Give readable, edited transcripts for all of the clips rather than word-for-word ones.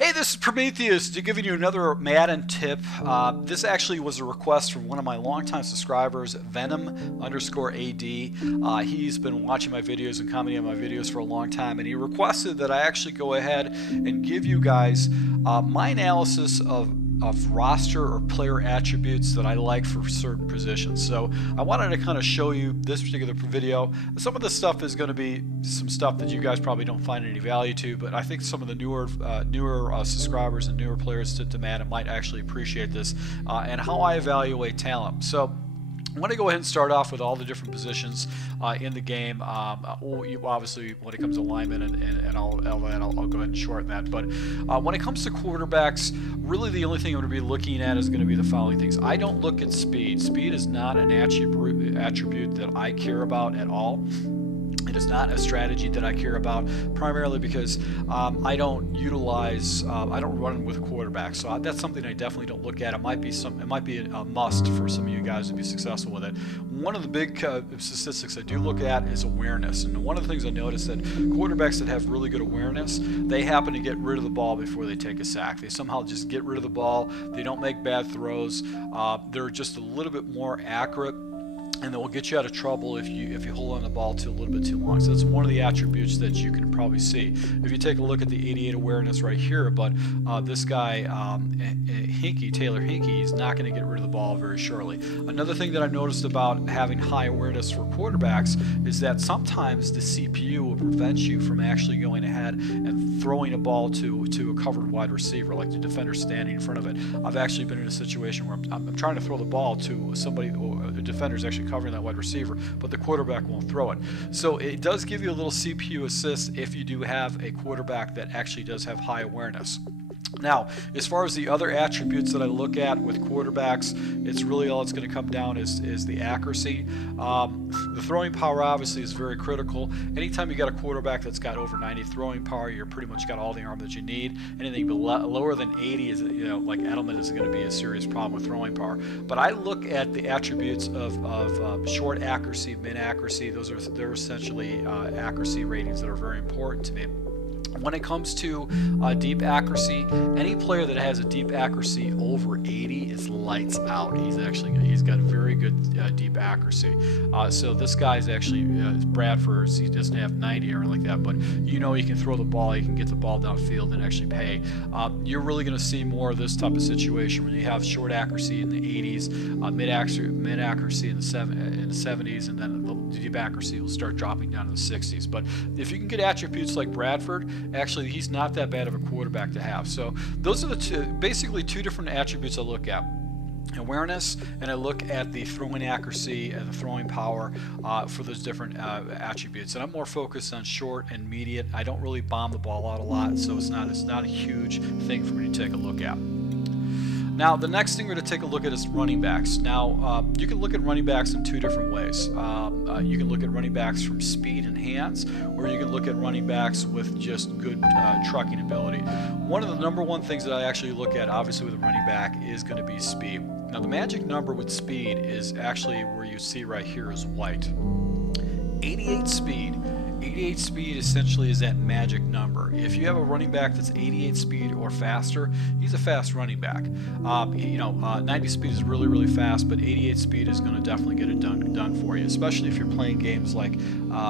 Hey, this is Prometheus to giving you another Madden tip. This actually was a request from one of my longtime subscribers, Venom_AD. He's been watching my videos and commenting on my videos for a long time, and he requested that I actually go ahead and give you guys my analysis of roster or player attributes that I like for certain positions. So I wanted to kind of show you this particular video. Some of the stuff is going to be some stuff that you guys probably don't find any value to, but I think some of the newer subscribers and newer players to Madden might actually appreciate this and how I evaluate talent. So I'm going to go ahead and start off with all the different positions in the game. Obviously, when it comes to linemen and all that, I'll go ahead and shorten that. But when it comes to quarterbacks, really the only thing I'm going to be looking at is going to be the following things. I don't look at speed. Speed is not an attribute that I care about at all. It is not a strategy that I care about, primarily because I don't run with quarterbacks, so that's something I definitely don't look at. It might be a must for some of you guys to be successful with it. One of the big statistics I do look at is awareness, and one of the things I notice that quarterbacks that have really good awareness, they happen to get rid of the ball before they take a sack. They somehow just get rid of the ball. They don't make bad throws. They're just a little bit more accurate, and that will get you out of trouble if you hold on the ball a little bit too long. So that's one of the attributes that you can probably see. If you take a look at the 88 awareness right here, but this guy, Taylor Hinkie, is not going to get rid of the ball very shortly. Another thing that I noticed about having high awareness for quarterbacks is that sometimes the CPU will prevent you from actually going ahead and throwing a ball to a covered wide receiver, like the defender standing in front of it. I've actually been in a situation where I'm trying to throw the ball to somebody, or a defender is actually covering that wide receiver, but the quarterback won't throw it. So it does give you a little CPU assist if you do have a quarterback that actually does have high awareness. Now, as far as the other attributes that I look at with quarterbacks, it's really all it's going to come down is the accuracy. The throwing power obviously is very critical. Anytime you got a quarterback that's got over 90 throwing power, you're pretty much got all the arm that you need. Anything lower than 80 is, like Edelman, is going to be a serious problem with throwing power. But I look at the attributes of short accuracy, mid accuracy. They're essentially accuracy ratings that are very important to me. When it comes to deep accuracy, any player that has a deep accuracy over 80 is lights out. He's got very good deep accuracy. So this guy's actually Bradford. He doesn't have 90 or anything like that, but he can throw the ball, he can get the ball downfield and actually pay. You're really going to see more of this type of situation when you have short accuracy in the 80s, mid accuracy in the 70s, and then the deep accuracy will start dropping down to the 60s. But if you can get attributes like Bradford, actually he's not that bad of a quarterback to have. So those are basically two different attributes I look at: awareness, and I look at the throwing accuracy and the throwing power for those different attributes. And I'm more focused on short and immediate. I don't really bomb the ball out a lot, so it's not a huge thing for me to take a look at. Now, the next thing we're going to take a look at is running backs. Now, you can look at running backs in two different ways. You can look at running backs from speed and hands, or you can look at running backs with just good trucking ability. One of the number one things that I actually look at, obviously, with a running back is going to be speed. Now, the magic number with speed is actually where you see right here is white. 88 speed. 88 speed essentially is that magic number. If you have a running back that's 88 speed or faster, he's a fast running back. 90 speed is really, really fast, but 88 speed is going to definitely get it done for you, especially if you're playing games like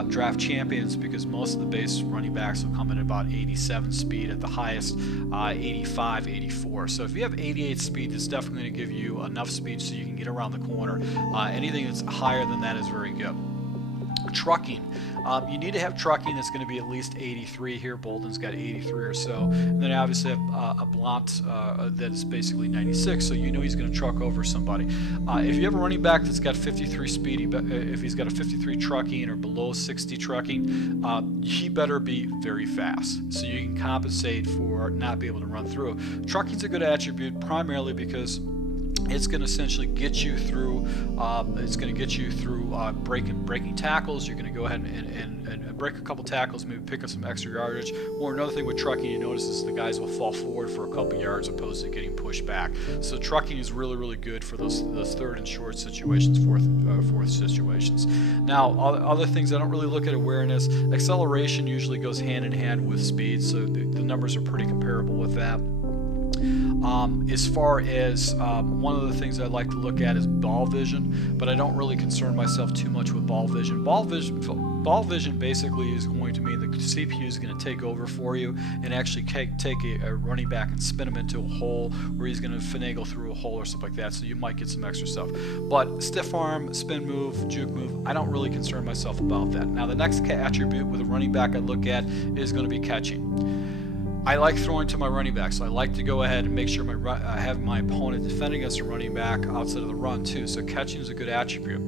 Draft Champions, because most of the base running backs will come in about 87 speed at the highest, 85, 84. So if you have 88 speed, that's definitely going to give you enough speed so you can get around the corner. Anything that's higher than that is very good. Trucking. You need to have trucking that's going to be at least 83 here. Bolden's got 83 or so. And then I obviously have a Blount that is basically 96, so he's going to truck over somebody. If you have a running back that's got 53 speed, if he's got a 53 trucking or below 60 trucking, he better be very fast, so you can compensate for not being able to run through. Trucking's a good attribute primarily because it's going to essentially get you through. Breaking tackles. You're going to go ahead and break a couple tackles, maybe pick up some extra yardage. Or another thing with trucking, you notice is the guys will fall forward for a couple yards opposed to getting pushed back. So trucking is really good for those third and short situations, fourth situations. Now, other things I don't really look at awareness. Acceleration usually goes hand in hand with speed, so the numbers are pretty comparable with that. As far as one of the things I like to look at is ball vision, but I don't really concern myself too much with ball vision. Ball vision basically is going to mean the CPU is going to take over for you and actually take a running back and spin him into a hole, where he's going to finagle through a hole or something like that, so you might get some extra stuff. But stiff arm, spin move, juke move, I don't really concern myself about that. Now the next attribute with a running back I look at is going to be catching. I like throwing to my running back, so I like to go ahead and make sure I have my opponent defending against a running back outside of the run too. So catching is a good attribute.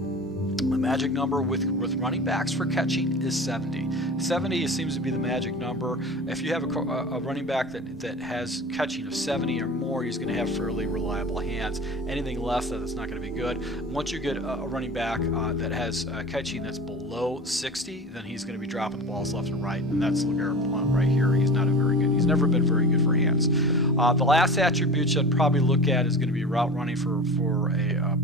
The magic number with running backs for catching is 70. 70 seems to be the magic number. If you have a running back that has catching of 70 or more, he's going to have fairly reliable hands. Anything less that's not going to be good. Once you get a running back that has catching that's below 60, then he's going to be dropping the balls left and right, and that's LeGarrette Blount right here. He's not a very good. He's never been very good for hands. The last attribute I'd probably look at is going to be route running for a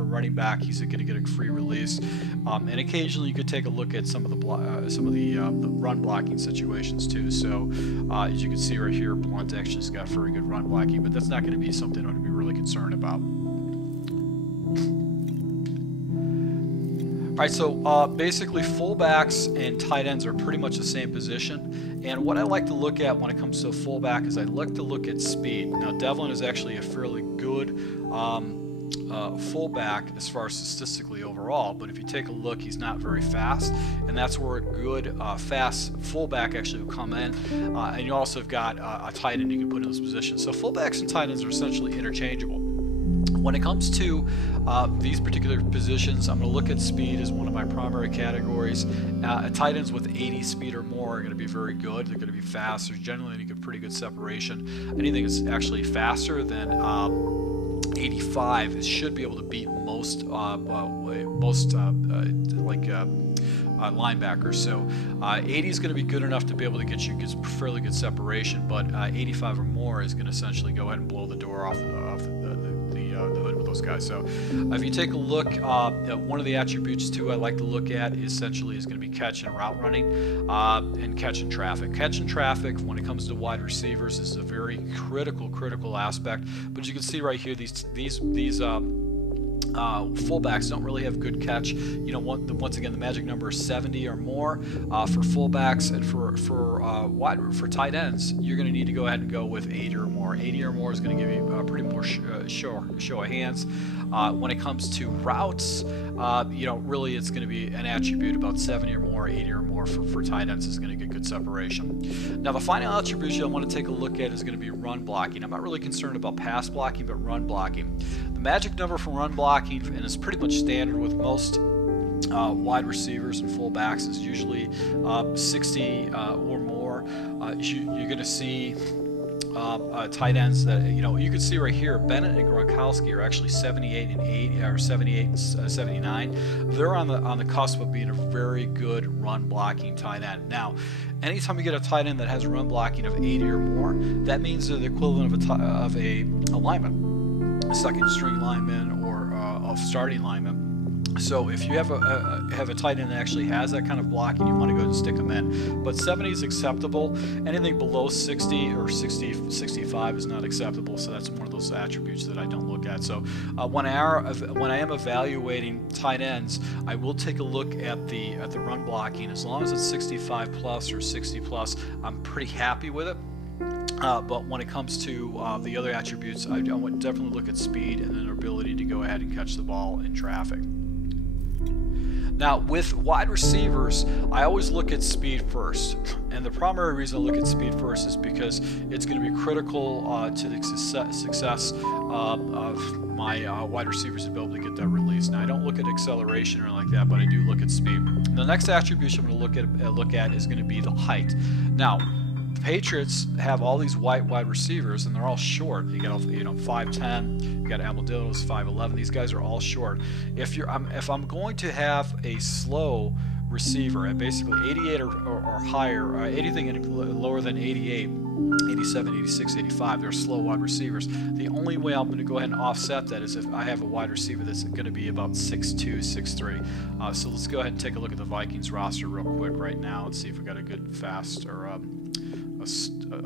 running back. He's going to get a free release, and occasionally you could take a look at some of the run blocking situations too. So as you can see right here, Blount actually has got very good run blocking, but that's not going to be something I'm going to be really concerned about. Alright, so basically fullbacks and tight ends are pretty much the same position, and what I like to look at when it comes to a fullback is I like to look at speed. Now Devlin is actually a fairly good fullback as far as statistically overall, but if you take a look, he's not very fast, and that's where a good fast fullback actually will come in. And you also have got a tight end you can put in those positions. So fullbacks and tight ends are essentially interchangeable. When it comes to these particular positions, I'm going to look at speed as one of my primary categories. Tight ends with 80 speed or more are going to be very good. They're going to be fast. They're generally going to get pretty good separation. Anything that's actually faster than 85 should be able to beat most linebackers. So 80 is going to be good enough to be able to get you fairly good separation, but 85 or more is going to essentially go ahead and blow the door off the hood with those guys. So if you take a look, one of the attributes too I like to look at essentially is going to be catch and route running, and catch and traffic. Catch and traffic when it comes to wide receivers is a very critical aspect. But you can see right here, these fullbacks don't really have good catch. You know, once again, the magic number is 70 or more for fullbacks, and for tight ends, you're going to need to go ahead and go with 80 or more. 80 or more is going to give you a pretty more show of hands. When it comes to routes, you know, really it's going to be an attribute about 70 or more, 80 or more for tight ends is going to get good separation. Now the final attribute I want to take a look at is going to be run blocking. I'm not really concerned about pass blocking, but run blocking. The magic number for run blocking, and it's pretty much standard with most wide receivers and fullbacks, is usually 60 or more. You're going to see tight ends that, you know, you can see right here, Bennett and Gronkowski are actually 78 and 80, or 78 and 79. They're on the cusp of being a very good run blocking tight end. Now, anytime you get a tight end that has run blocking of 80 or more, that means they're the equivalent of a lineman, a second string lineman, or a starting lineman. So if you have a tight end that actually has that kind of blocking, you want to go and stick them in. But 70 is acceptable. Anything below 60 or 65 is not acceptable. So that's one of those attributes that I don't look at. So when I am evaluating tight ends, I will take a look at the run blocking. As long as it's 65 plus or 60 plus, I'm pretty happy with it. But when it comes to the other attributes, I would definitely look at speed and then ability to go ahead and catch the ball in traffic. Now, with wide receivers, I always look at speed first, and the primary reason I look at speed first is because it's going to be critical to the success of my wide receivers to be able to get that release. Now, I don't look at acceleration or like that, but I do look at speed. The next attribute I'm going to look at is going to be the height. Now, Patriots have all these white wide receivers, and they're all short. You got 5'10", you got Amadillo's 5'11". These guys are all short. If I'm going to have a slow receiver at basically 88 or higher, anything lower than 88, 87, 86, 85, they're slow wide receivers. The only way I'm going to go ahead and offset that is if I have a wide receiver that's going to be about 6'2", 6'3". So let's go ahead and take a look at the Vikings roster real quick right now and see if we got a good fast or a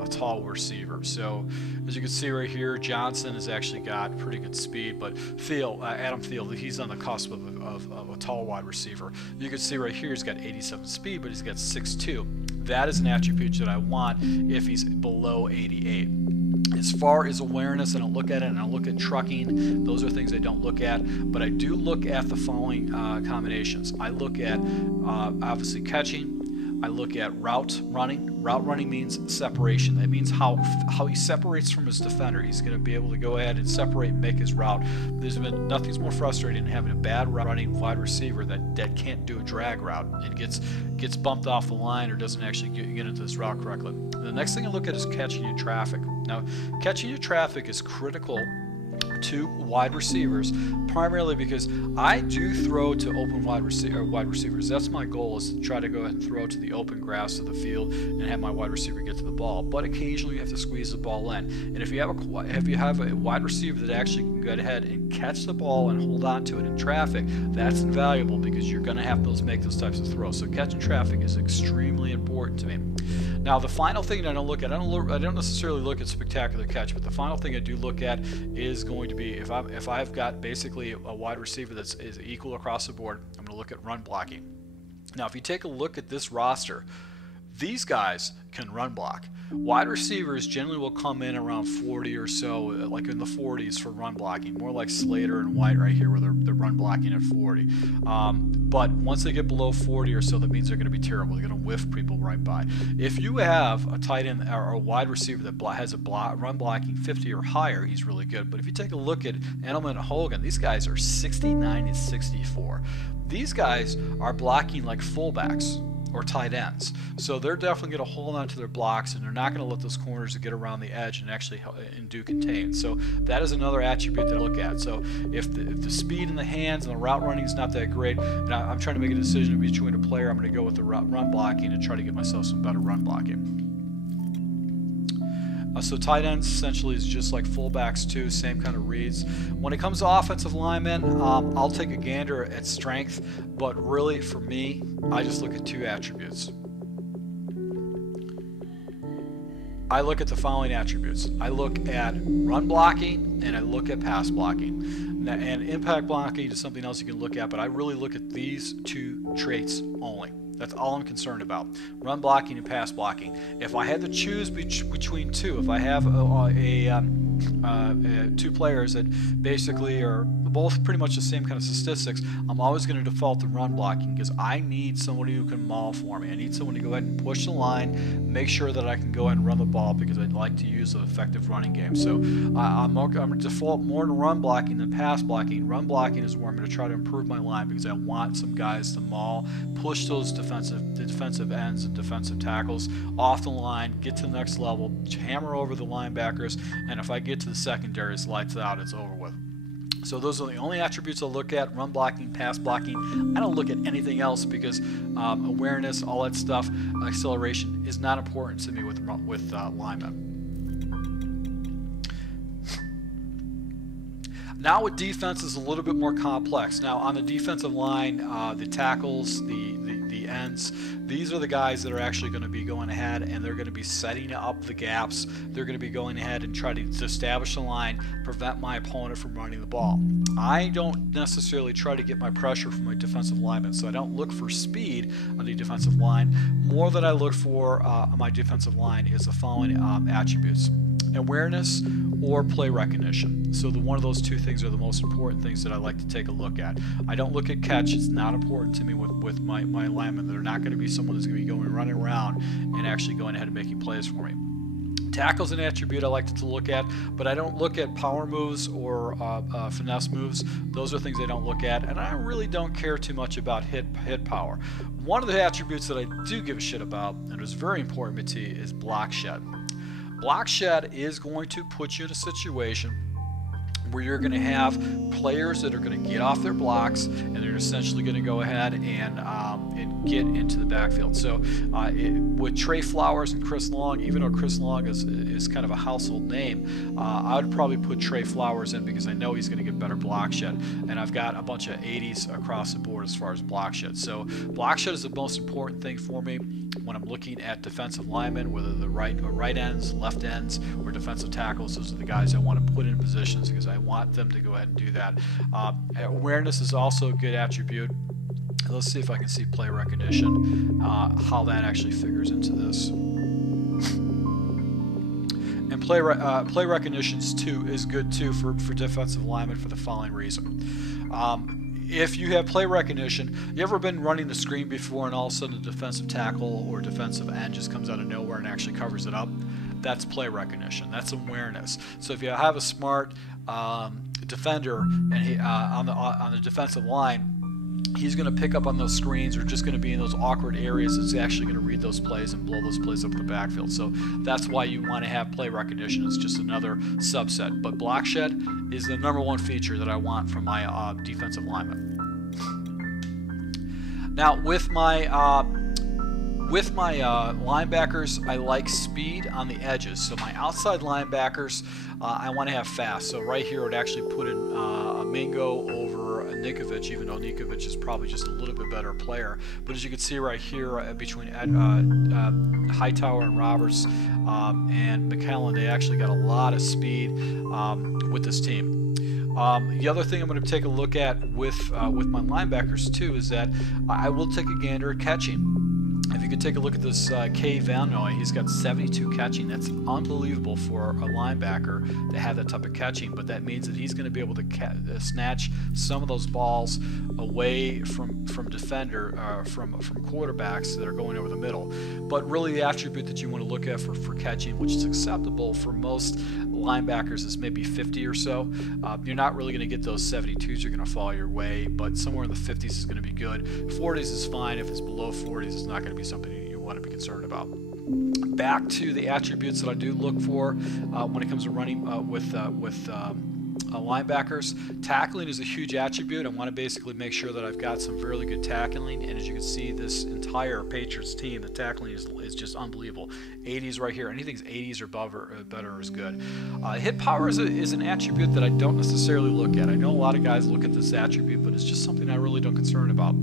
tall receiver. So as you can see right here, Johnson has actually got pretty good speed, but Adam Thiel, he's on the cusp of a tall wide receiver. You can see right here he's got 87 speed, but he's got 6'2". That is an attribute that I want if he's below 88. As far as awareness, I don't look at it, and I look at trucking. Those are things I don't look at, but I do look at the following combinations. I look at obviously catching. I look at route running. Route running means separation. That means how he separates from his defender. He's going to be able to go ahead and separate and make his route. Nothing's more frustrating than having a bad running wide receiver that can't do a drag route and gets bumped off the line or doesn't actually get into this route correctly. The next thing I look at is catching in traffic. Now, catching in traffic is critical to wide receivers, primarily because I do throw to open wide receivers. That's my goal, is to try to go ahead and throw to the open grass of the field and have my wide receiver get to the ball. But occasionally you have to squeeze the ball in. And if you have a wide receiver that actually can go ahead and catch the ball and hold on to it in traffic, that's invaluable because you're going to have to make those types of throws. So catching traffic is extremely important to me. Now, the final thing that I don't look at, I don't necessarily look at spectacular catch, but the final thing I do look at is going to be if I've got basically a wide receiver that's equal across the board, I'm going to look at run blocking. Now, if you take a look at this roster, these guys can run block. Wide receivers generally will come in around 40 or so, like in the 40s for run blocking, more like Slater and White right here where they're run blocking at 40. But once they get below 40 or so, that means they're going to be terrible. They're going to whiff people right by. If you have a tight end or a wide receiver that has a run blocking 50 or higher, he's really good. But if you take a look at Edelman and Hogan, these guys are 69 and 64. These guys are blocking like fullbacks or tight ends. So they're definitely going to hold on to their blocks, and they're not going to let those corners get around the edge and actually do contain. So that is another attribute that I look at. So if the speed in the hands and the route running is not that great, and I'm trying to make a decision between a player, I'm going to go with the run blocking and try to get myself some better run blocking. So tight ends essentially is just like fullbacks too, same kind of reads. When it comes to offensive linemen, I'll take a gander at strength, but really for me, I just look at two attributes. I look at the following attributes. I look at run blocking and I look at pass blocking. And impact blocking is something else you can look at, but I really look at these two traits only. That's all I'm concerned about. Run blocking and pass blocking. If I had to choose between two, if I have two players that basically are both pretty much the same kind of statistics, I'm always going to default to run blocking because I need somebody who can maul for me. I need someone to go ahead and push the line, make sure that I can go ahead and run the ball because I'd like to use an effective running game. So I'm going to default more to run blocking than pass blocking. Run blocking is where I'm going to try to improve my line because I want some guys to maul, push those defensive ends and defensive tackles off the line, get to the next level, hammer over the linebackers, and if I get to the secondary, it's lights out, it's over with. So those are the only attributes I'll look at: run blocking, pass blocking. I don't look at anything else because awareness, all that stuff, acceleration is not important to me with linemen. Now with defense is a little bit more complex. Now on the defensive line, the tackles, the ends, these are the guys that are actually going to be going ahead and they're going to be setting up the gaps. They're going to be going ahead and trying to establish the line, prevent my opponent from running the ball. I don't necessarily try to get my pressure from my defensive linemen, so I don't look for speed on the defensive line. More that I look for on my defensive line is the following attributes: awareness or play recognition. So one of those two things are the most important things that I like to take a look at. I don't look at catch. It's not important to me with my linemen. They're not going to be someone that's going to be running around and actually going ahead and making plays for me. Tackle's an attribute I like to look at, but I don't look at power moves or finesse moves. Those are things I don't look at, and I really don't care too much about hit power. One of the attributes that I do give a shit about, and is very important to me, is block shed. Block shed is going to put you in a situation where you're going to have players that are going to get off their blocks, and they're essentially going to go ahead and get into the backfield. So with Trey Flowers and Chris Long, even though Chris Long is kind of a household name, I would probably put Trey Flowers in because I know he's going to get better block shed, and I've got a bunch of 80s across the board as far as block shed. So block shed is the most important thing for me when I'm looking at defensive linemen, whether the right ends, left ends, or defensive tackles. Those are the guys I want to put in positions because I want them to go ahead and do that. Awareness is also a good attribute. Let's see if I can see play recognition, how that actually figures into this. And play recognition is good too for defensive linemen for the following reason. If you have play recognition, you ever been running the screen before and all of a sudden a defensive tackle or defensive end just comes out of nowhere and actually covers it up? That's play recognition. That's awareness. So if you have a smart defender and on the defensive line, he's going to pick up on those screens or just going to be in those awkward areas that's actually going to read those plays and blow those plays up the backfield. So that's why you want to have play recognition. It's just another subset. But block shed is the #1 feature that I want from my defensive lineman. Now with my linebackers, I like speed on the edges. So my outside linebackers, I want to have fast. So right here, I would actually put in Mingo over Nikovic, even though Nikovic is probably just a little bit better player. But as you can see right here, between Hightower and Roberts and McKellen, they actually got a lot of speed with this team. The other thing I'm going to take a look at with my linebackers too is that I will take a gander at catching. If you could take a look at this Kay Van Noy, he's got 72 catching. That's unbelievable for a linebacker to have that type of catching, but that means that he's going to be able to snatch some of those balls away from quarterbacks that are going over the middle. But really the attribute that you want to look at for catching, which is acceptable for most linebackers, is maybe 50 or so. You're not really going to get those 72s, you're going to fall your way, but somewhere in the 50s is going to be good. 40s is fine. If it's below 40s, it's not going to be something you want to be concerned about. Back to the attributes that I do look for when it comes to running with linebackers. Tackling is a huge attribute. I want to basically make sure that I've got some really good tackling, and as you can see, this entire Patriots team, the tackling is just unbelievable. 80s right here. Anything's 80s or above or better is good. Hit power is an attribute that I don't necessarily look at. I know a lot of guys look at this attribute, but it's just something I really don't concern about.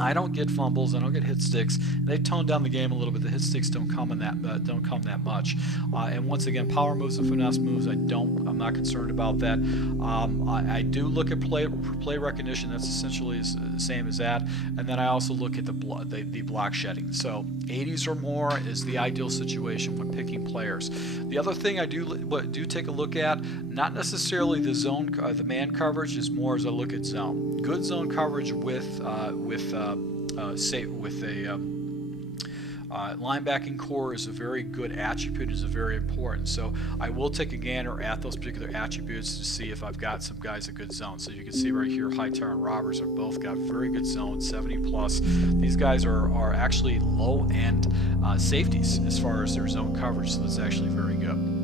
I don't get fumbles. I don't get hit sticks. They've toned down the game a little bit. The hit sticks don't come that much. And once again, power moves and finesse moves, I'm not concerned about that. I do look at play recognition. That's essentially the same as that. And then I also look at the block shedding. So 80s or more is the ideal situation when picking players. The other thing I do take a look at, not necessarily the zone, the man coverage, is more as I look at zone. Good zone coverage with a linebacking core is a very good attribute, is very important. So I will take a gander at those particular attributes to see if I've got some guys in good zone. So you can see right here, Hightower and Roberts have both got very good zones, 70 plus. These guys are actually low end safeties as far as their zone coverage, so that's actually very good.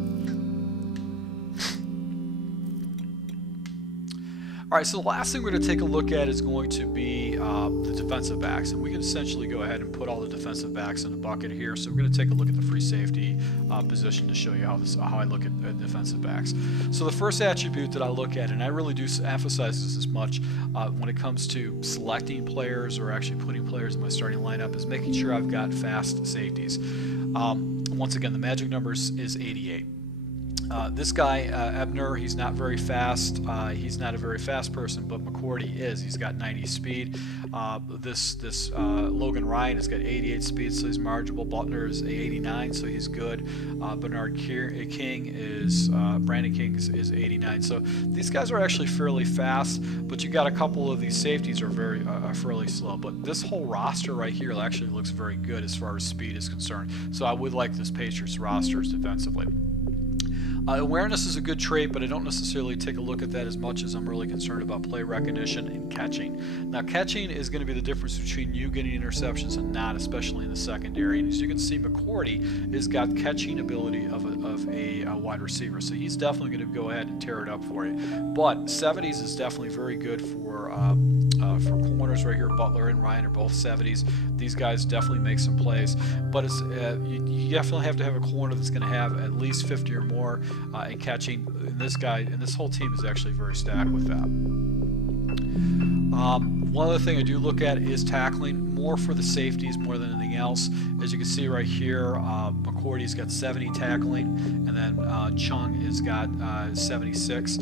All right, so the last thing we're going to take a look at is going to be the defensive backs, and we can essentially go ahead and put all the defensive backs in the bucket here. So we're going to take a look at the free safety position to show you how I look at defensive backs. So the first attribute that I look at, and I really do emphasize this as much when it comes to selecting players or actually putting players in my starting lineup, is making sure I've got fast safeties. Once again, the magic number is 88. This guy, Ebner, he's not very fast. He's not a very fast person, but McCourty is. He's got 90 speed. This Logan Ryan has got 88 speed, so he's marginable. Butner is 89, so he's good. Bernard King is Brandon King is 89. So these guys are actually fairly fast, but you got a couple of these safeties are very fairly slow. But this whole roster right here actually looks very good as far as speed is concerned. So I would like this Patriots roster defensively. Awareness is a good trait, but I don't necessarily take a look at that as much as I'm really concerned about play recognition and catching. Now, catching is going to be the difference between you getting interceptions and not, especially in the secondary. And as you can see, McCourty has got catching ability of a wide receiver, so he's definitely going to go ahead and tear it up for you. But 70s is definitely very good for corners right here. Butler and Ryan are both 70s. These guys definitely make some plays, but it's you definitely have to have a corner that's going to have at least 50 or more in catching. And this guy and this whole team is actually very stacked with that. One other thing I do look at is tackling, more for the safeties more than anything else. As you can see right here, McCourty's got 70 tackling, and then Chung has got 76.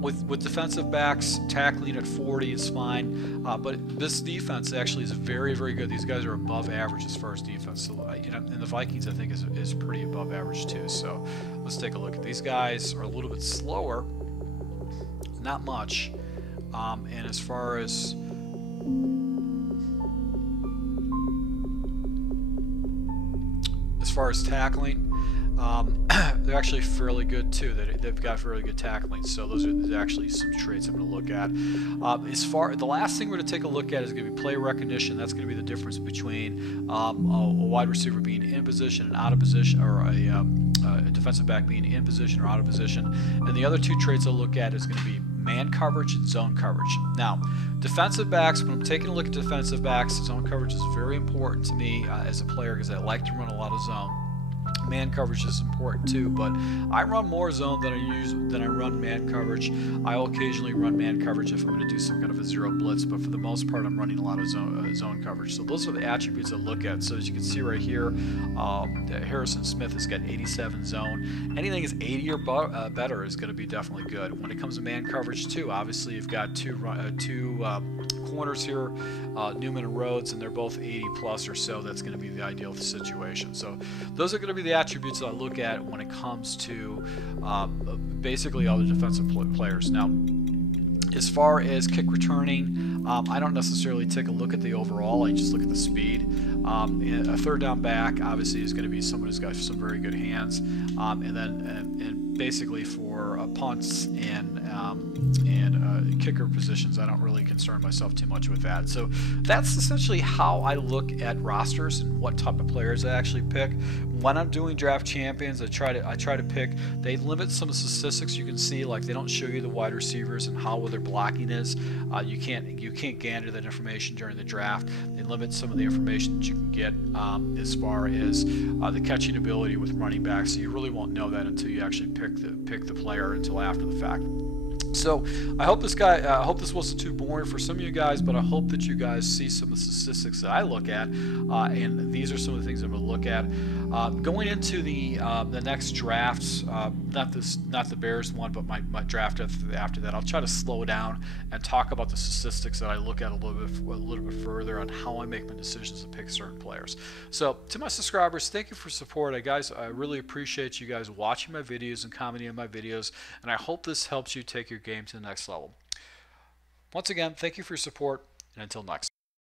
With defensive backs, tackling at 40 is fine, but this defense actually is very, very good. These guys are above average as far as defense. So, and the Vikings, I think, is pretty above average too. So let's take a look at these guys. Are a little bit slower, not much, and as far as tackling, they're actually fairly good too. They've got very good tackling, so those are actually some traits I'm going to look at. The last thing we're going to take a look at is going to be play recognition. That's going to be the difference between a wide receiver being in position and out of position, or a defensive back being in position or out of position. And the other two traits I'll look at is going to be man coverage and zone coverage. Now, defensive backs, when I'm taking a look at defensive backs, zone coverage is very important to me as a player because I like to run a lot of zone. Man coverage is important too, but I run more zone than I run man coverage. I'll occasionally run man coverage if I'm going to do some kind of a zero blitz, but for the most part I'm running a lot of zone coverage. So those are the attributes I look at. So as you can see right here, Harrison Smith has got 87 zone. Anything is 80 or better is going to be definitely good. When it comes to man coverage too, obviously you've got two corners here, Newman and Rhodes, and they're both 80 plus or so. That's going to be the ideal situation. So those are going to be the attributes that I look at when it comes to basically all the defensive players. Now, as far as kick returning, I don't necessarily take a look at the overall. I just look at the speed. A third down back obviously is going to be someone who's got some very good hands, and then basically for punts and kicker positions, I don't really concern myself too much with that. So that's essentially how I look at rosters and what type of players I actually pick. When I'm doing draft champions, I try to pick. They limit some of the statistics you can see, like they don't show you the wide receivers and how their blocking is. You can't gander that information during the draft. They limit some of the information that you can get as far as the catching ability with running backs. So you really won't know that until you actually pick the player until after the fact. So I hope this wasn't too boring for some of you guys, but I hope that you guys see some of the statistics that I look at, and these are some of the things I'm going to look at going into the next drafts. Not the Bears one, but my draft after that. I'll try to slow down and talk about the statistics that I look at a little bit further on how I make my decisions to pick certain players. So to my subscribers, thank you for support, guys. I really appreciate you guys watching my videos and commenting on my videos, and I hope this helps you take your game to the next level. Once again, thank you for your support, and until next time.